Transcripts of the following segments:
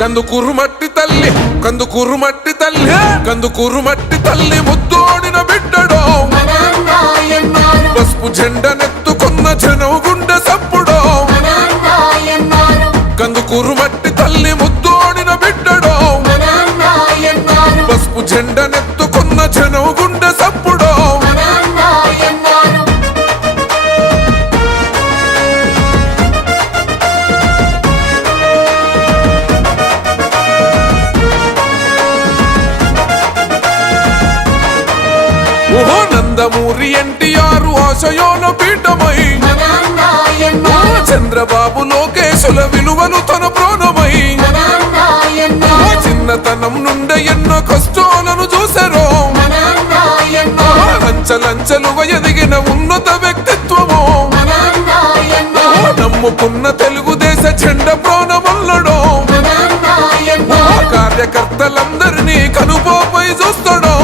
కందుకూరు మట్టి తల్లి కందుకూరు మట్టి తల్లి కందుకూరు మట్టి తల్లి ముద్దోడిన బిడ్డడో పసుపు జెండనెత్తుకున్న జనం గుండె సప్పుడో కందుకూరు మట్టి తల్లి ముద్దోడిన బిడ్డడో పసుపు జెండనెత్తుకున్న జనం గుండె సప్పుడో నందమూరి ఎన్టీఆర్ ఆశయోల పీఠమై చంద్రబాబు లోకేశుల విలువలు తన ప్రాణమై చిన్నతనం నుండి ఎన్నో కష్టాలను చూసారో లంచలుగా ఎదిగిన ఉన్నత వ్యక్తిత్వము నమ్ముకున్న తెలుగుదేశ జెండ ప్రాణమల్లడో కార్యకర్తలందరినీ కనుపోపై చూస్తాడో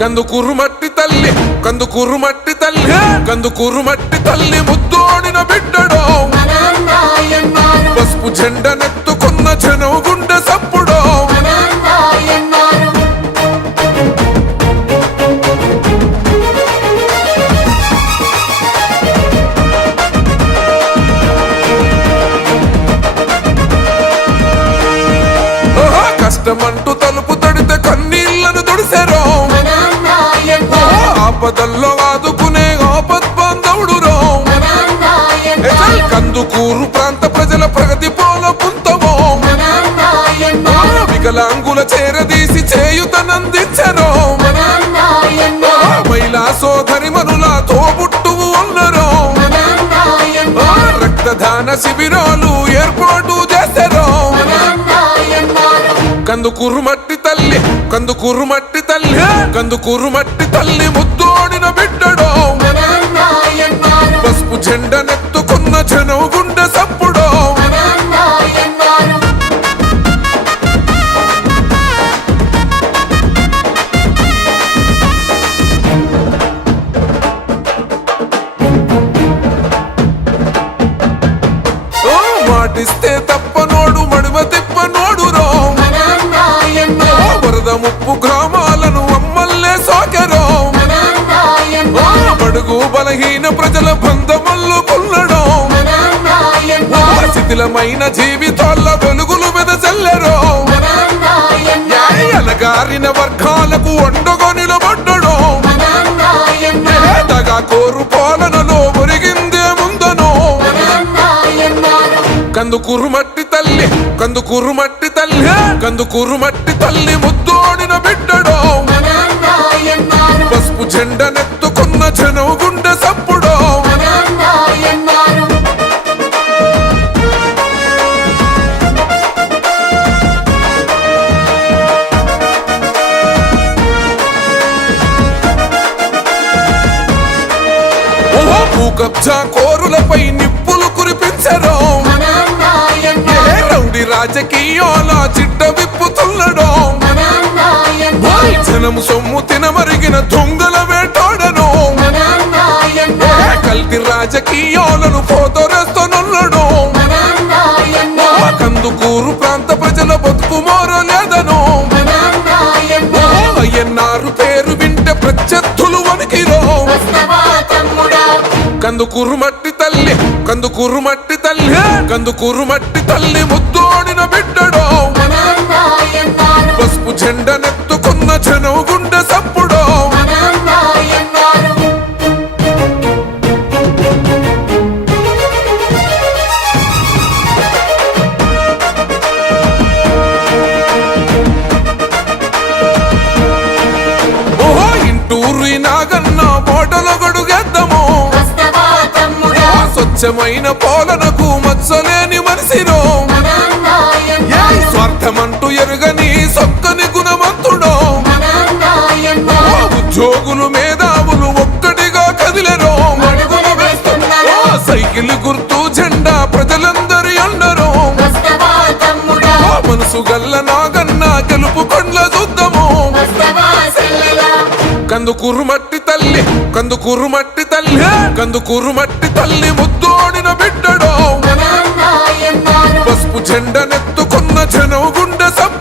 కందుకూరు మట్టి తల్లి కందుకూరు మట్టి తల్లి కందుకూరు మట్టి తల్లి ముద్దోడిన బిడ్డడో పసుపు జెండనెత్తుకున్న జనం గుండె సప్పుడో కష్టమంటూ తలుపు తడితే కన్నీళ్లను తుడిసారో ఆపదల్లో ఆదుకునే ఆపద్బాంధవుడురో కందుకూరు ప్రాంత ప్రజల ప్రగతి పోల పుంతమో వికలాంగుల చేరదీసి చేయుతనందించరో మహిళా సోదరి మనుల తోబుట్టువు అన్నరో రక్తదాన శిబిరాలు ఏర్పాటు చేశారో కందుకూరు మట్టి తల్లి కందుకూరు మట్టి తల్లి కందుకూరు మట్టి తల్లి ముద్దోడిన బిడ్డడో పసుపు జెండనెత్తుకున్న జనం గుండె సప్పుడో మాటిస్తే తప్పనోడు మడిమ తిప్పనోడురో వరద ముప్పు గ్రామాలను అమ్మల్లే సాకెరో బడుగు బలహీన ప్రజల బంధమల్లు కొల్లడో శిథిలమైన జీవితాల వెలుగులు వెదజల్లరో అలగారిన వర్గాలకు అండగా నిలబడ్డడో దగా కోరు పాలనలో ఒరిగిందే ముందనో కందుకూరు మట్టి తల్లి కందుకూరు మట్టి తల్లి కందుకూరు మట్టి తల్లి ముద్దోడిన బిడ్డడో పసుపు జెండనెత్తుకున్న జనం గుండె సప్పుడో భూకబ్జా కోరులపై నిప్పులు కురిపించరో రౌడీ రాజకీయాల చిట్ట విప్పుతుల్లడో జనం సొమ్ము తినమరిగిన దొంగల వేటాడను కల్తీ రాజకీయాలను పోతరేస్తున్నడో కందుకూరు ప్రాంత ప్రజల బతుకు మారలేదను అయ్యన్నారు పేరు వింటే ప్రత్యర్థులు వణికిరో కందుకూరు మట్టి తల్లి కందుకూరు మట్టి తల్లి కందుకూరు మట్టి తల్లి ముద్దోడిన బిడ్డడో పసుపు జెండనెత్తుకున్న జనం గుండె సప్పుడో ఇంటూరి నాగన్న బోటల గడుగెద్దమో స్వచ్ఛమైన పాలనకు మచ్చలేని మనిషిరో స్వార్థమంటూ ఎరుగని సొక్కని గుణవంతుడో ఉద్యోగులు మేధావులు ఒక్కటిగా కదిలెరో సైకిల్ గుర్తు జెండా ప్రజలందరి అండరో మనసు గల్ల నాగన్న గెలుపు కొండ్ల చూద్దాము కందుకూరు మట్టి తల్లి కందుకూరు మట్టి తల్లి కందుకూరు మట్టి తల్లి ముద్దోడిన బిడ్డడో పసుపు జెండనెత్తుకున్న జనం గుండె సబ్బు